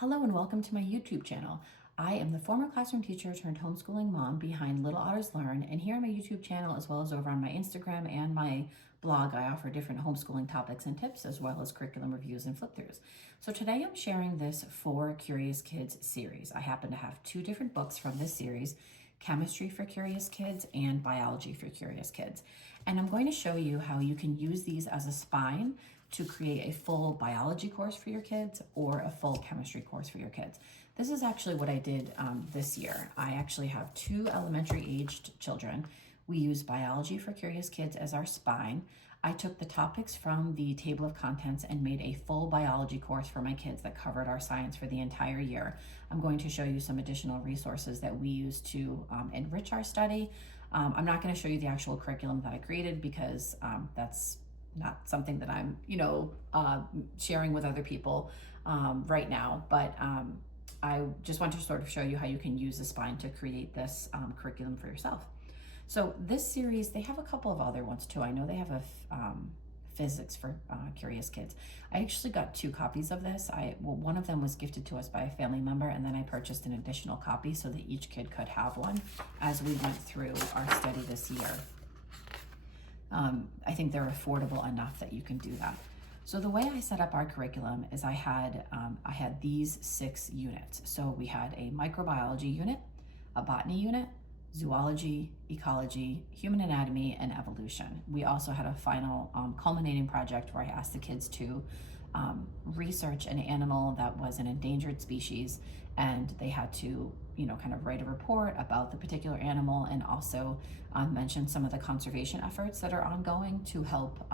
Hello and welcome to my YouTube channel. I am the former classroom teacher turned homeschooling mom behind Little Otters Learn, and here on my YouTube channel as well as over on my Instagram and my blog, I offer different homeschooling topics and tips as well as curriculum reviews and flip-throughs. So today I'm sharing this For Curious Kids series. I happen to have two different books from this series, Chemistry for Curious Kids and Biology for Curious Kids. And I'm going to show you how you can use these as a spine to create a full biology course for your kids or a full chemistry course for your kids. This is actually what I did this year. I actually have two elementary aged children. We use Biology for Curious Kids as our spine. I took the topics from the table of contents and made a full biology course for my kids that covered our science for the entire year. I'm going to show you some additional resources that we use to enrich our study. I'm not going to show you the actual curriculum that I created because that's not something that I'm, sharing with other people right now, but I just want to sort of show you how you can use the spine to create this curriculum for yourself. So this series, they have a couple of other ones too. I know they have a physics for curious kids. I actually got two copies of this. One of them was gifted to us by a family member, and then I purchased an additional copy so that each kid could have one as we went through our study this year. I think they're affordable enough that you can do that. So the way I set up our curriculum is I had these 6 units. So we had a microbiology unit, a botany unit, zoology, ecology, human anatomy, and evolution. We also had a final culminating project where I asked the kids to research an animal that was an endangered species, and they had to kind of write a report about the particular animal and also mention some of the conservation efforts that are ongoing to help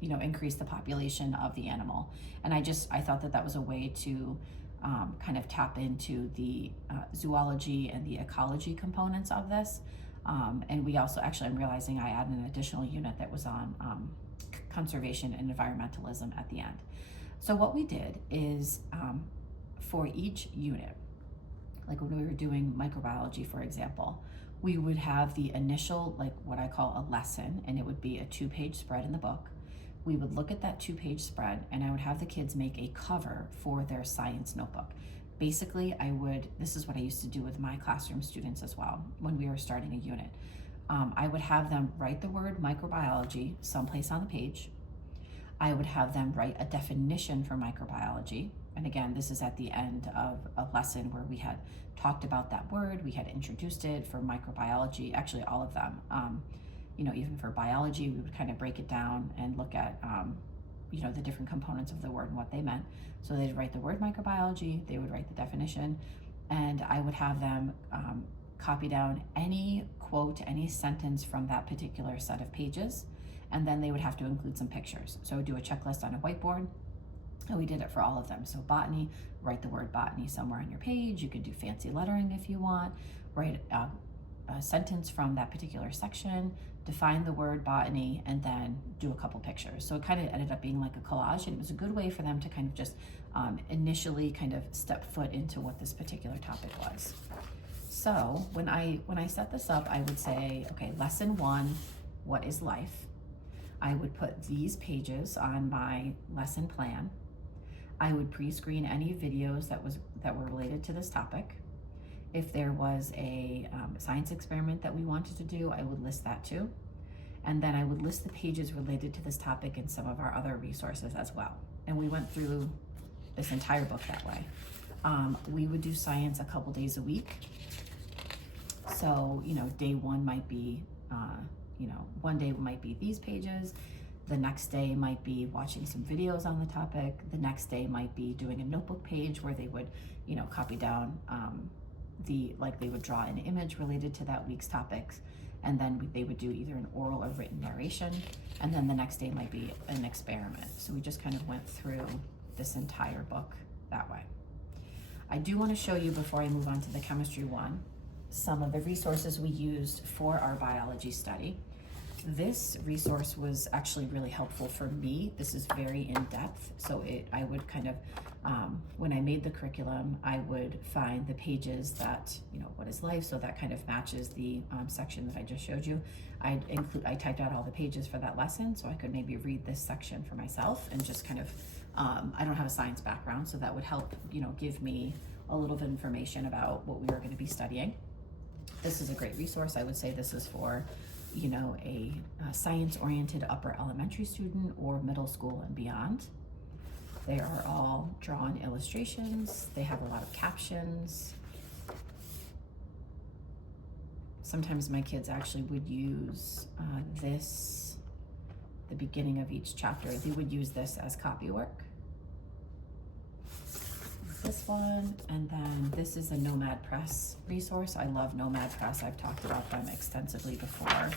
increase the population of the animal. And I thought that was a way to kind of tap into the zoology and the ecology components of this. And we also, actually, I'm realizing I added an additional unit that was on conservation and environmentalism at the end. So what we did is for each unit, like when we were doing microbiology, for example, we would have the initial, like what I call a lesson, and it would be a 2-page spread in the book. We would look at that 2-page spread, and I would have the kids make a cover for their science notebook. Basically, this is what I used to do with my classroom students as well when we were starting a unit. I would have them write the word microbiology someplace on the page. I would have them write a definition for microbiology. And again, this is at the end of a lesson where we had talked about that word, we had introduced it for microbiology, actually all of them. Even for biology, we would kind of break it down and look at, the different components of the word and what they meant. So they'd write the word microbiology, they would write the definition, and I would have them copy down any quote, any sentence from that particular set of pages, and then they would have to include some pictures. So I would do a checklist on a whiteboard, and we did it for all of them. So botany, write the word botany somewhere on your page. You could do fancy lettering if you want, write a sentence from that particular section, define the word botany, and then do a couple pictures. So it kind of ended up being like a collage, and it was a good way for them to kind of just initially kind of step foot into what this particular topic was. So when I set this up, I would say, okay, lesson 1, what is life? I would put these pages on my lesson plan. I would pre-screen any videos that were related to this topic. If there was a science experiment that we wanted to do, I would list that too. And then I would list the pages related to this topic and some of our other resources as well. And we went through this entire book that way. We would do science a couple days a week. So, day 1 might be, one day might be these pages. The next day might be watching some videos on the topic. The next day might be doing a notebook page where they would, copy down they would draw an image related to that week's topics, and then they would do either an oral or written narration, and then the next day might be an experiment. So we just kind of went through this entire book that way. I do want to show you, before I move on to the chemistry one, some of the resources we used for our biology study. This resource was actually really helpful for me. This is very in-depth, so I would kind of, when I made the curriculum, I would find the pages that, what is life, so that kind of matches the section that I just showed you. I typed out all the pages for that lesson, so I could maybe read this section for myself and just kind of I don't have a science background, so that would help, give me a little bit of information about what we are going to be studying. This is a great resource. I would say this is for, a science-oriented upper elementary student or middle school and beyond. They are all drawn illustrations. They have a lot of captions. Sometimes my kids actually would use the beginning of each chapter. They would use this as copy work. This one, and then this is a Nomad Press resource. I love Nomad Press. I've talked about them extensively before.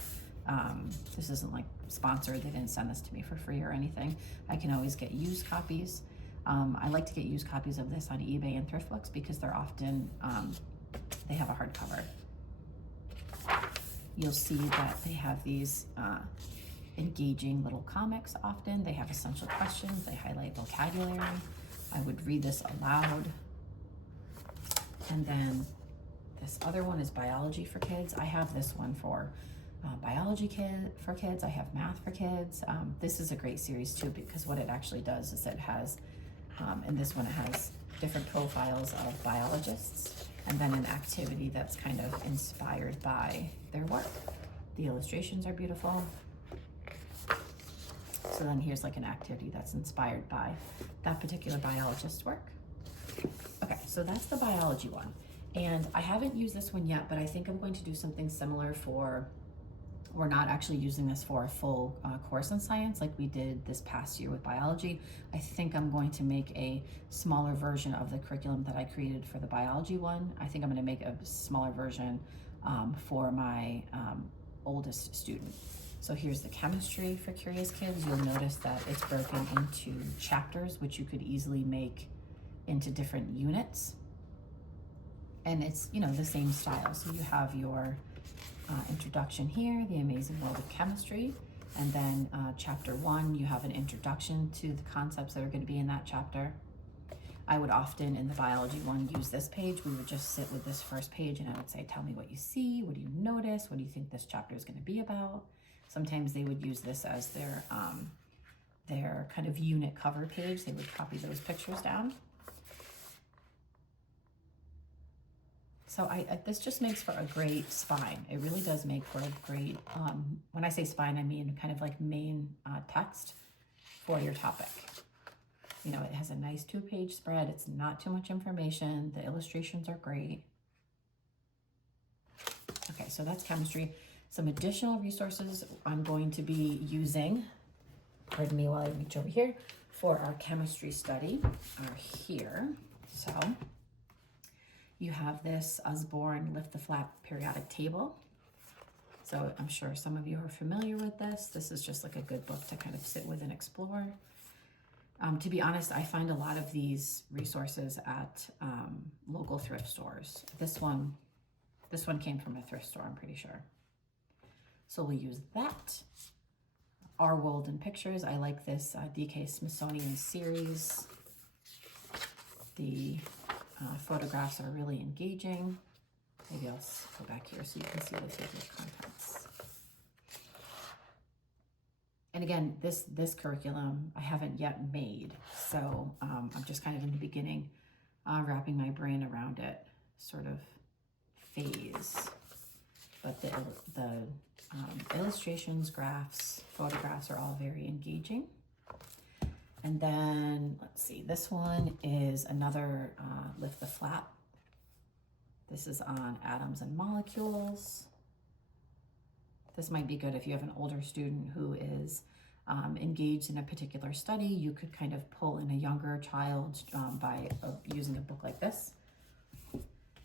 This isn't like sponsored. They didn't send this to me for free or anything. I can always get used copies. I like to get used copies of this on eBay and ThriftBooks because they're often, they have a hardcover. You'll see that they have these engaging little comics often. They have essential questions. They highlight vocabulary. I would read this aloud. And then this other one is biology for kids. I have this one for biology for kids. I have math for kids. This is a great series too, because what it actually does is it has, in this one it has different profiles of biologists and then an activity that's kind of inspired by their work. The illustrations are beautiful. So then here's like an activity that's inspired by that particular biologist's work. Okay, so that's the biology one. And I haven't used this one yet, but I think I'm going to do something similar for, we're not actually using this for a full course in science like we did this past year with biology. I think I'm going to make a smaller version of the curriculum that I created for the biology one. I think I'm going to make a smaller version for my oldest student. So here's the chemistry for curious kids. You'll notice that it's broken into chapters, which you could easily make into different units. And it's, the same style. So you have your introduction here, the amazing world of chemistry. And then chapter 1, you have an introduction to the concepts that are going to be in that chapter. I would often, in the biology one, use this page. We would just sit with this first page and I would say, tell me what you see, what do you notice, what do you think this chapter is going to be about? Sometimes they would use this as their kind of unit cover page. They would copy those pictures down. So this just makes for a great spine. It really does make for a great, when I say spine, I mean kind of like main text for your topic. It has a nice 2-page spread. It's not too much information. The illustrations are great. Okay, so that's chemistry. Some additional resources I'm going to be using, pardon me while I reach over here, for our chemistry study are here. So you have this Osborne Lift the Flap periodic table. So I'm sure some of you are familiar with this. This is just like a good book to kind of sit with and explore. To be honest, I find a lot of these resources at local thrift stores. This one came from a thrift store, I'm pretty sure. So we'll use that. Our World in Pictures. I like this DK Smithsonian series. The photographs are really engaging. Maybe I'll go back here so you can see the table of contents. And again, this curriculum I haven't yet made, so I'm just kind of in the beginning, wrapping my brain around it sort of phase. But the illustrations, graphs, photographs are all very engaging. And then, let's see, this one is another Lift the Flap. This is on atoms and molecules. This might be good if you have an older student who is engaged in a particular study. You could kind of pull in a younger child by using a book like this.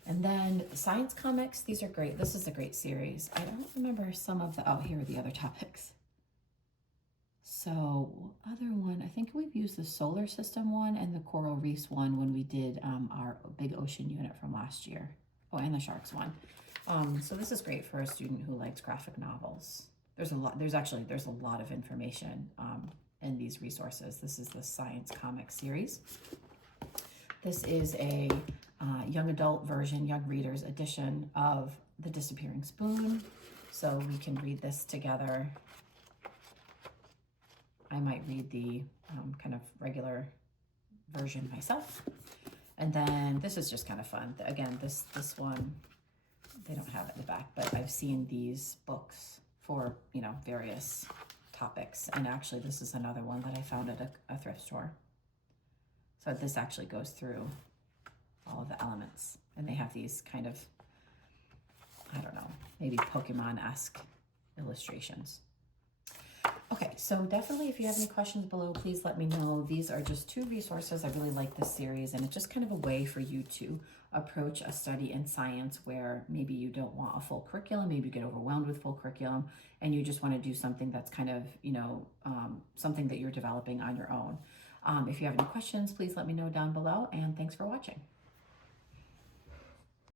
And then science comics, these are great. This is a great series. I don't remember some of the, oh, here are the other topics. So other one, I think we've used the solar system one and the coral reefs one when we did our big ocean unit from last year. Oh, and the sharks one. So this is great for a student who likes graphic novels. There's a lot of information in these resources. This is the science comic series. This is a young adult version, young readers edition of The Disappearing Spoon. So we can read this together. I might read the kind of regular version myself. And then this is just kind of fun. Again, this one, they don't have it in the back, but I've seen these books for, you know, various topics. And actually, this is another one that I found at a thrift store. So this actually goes through all of the elements. And they have these kind of, I don't know, maybe Pokemon-esque illustrations. Okay, so definitely if you have any questions below, please let me know. These are just 2 resources. I really like this series, and it's just kind of a way for you to approach a study in science where maybe you don't want a full curriculum, maybe you get overwhelmed with full curriculum, and you just want to do something that's kind of, you know, something that you're developing on your own. If you have any questions, please let me know down below, and thanks for watching.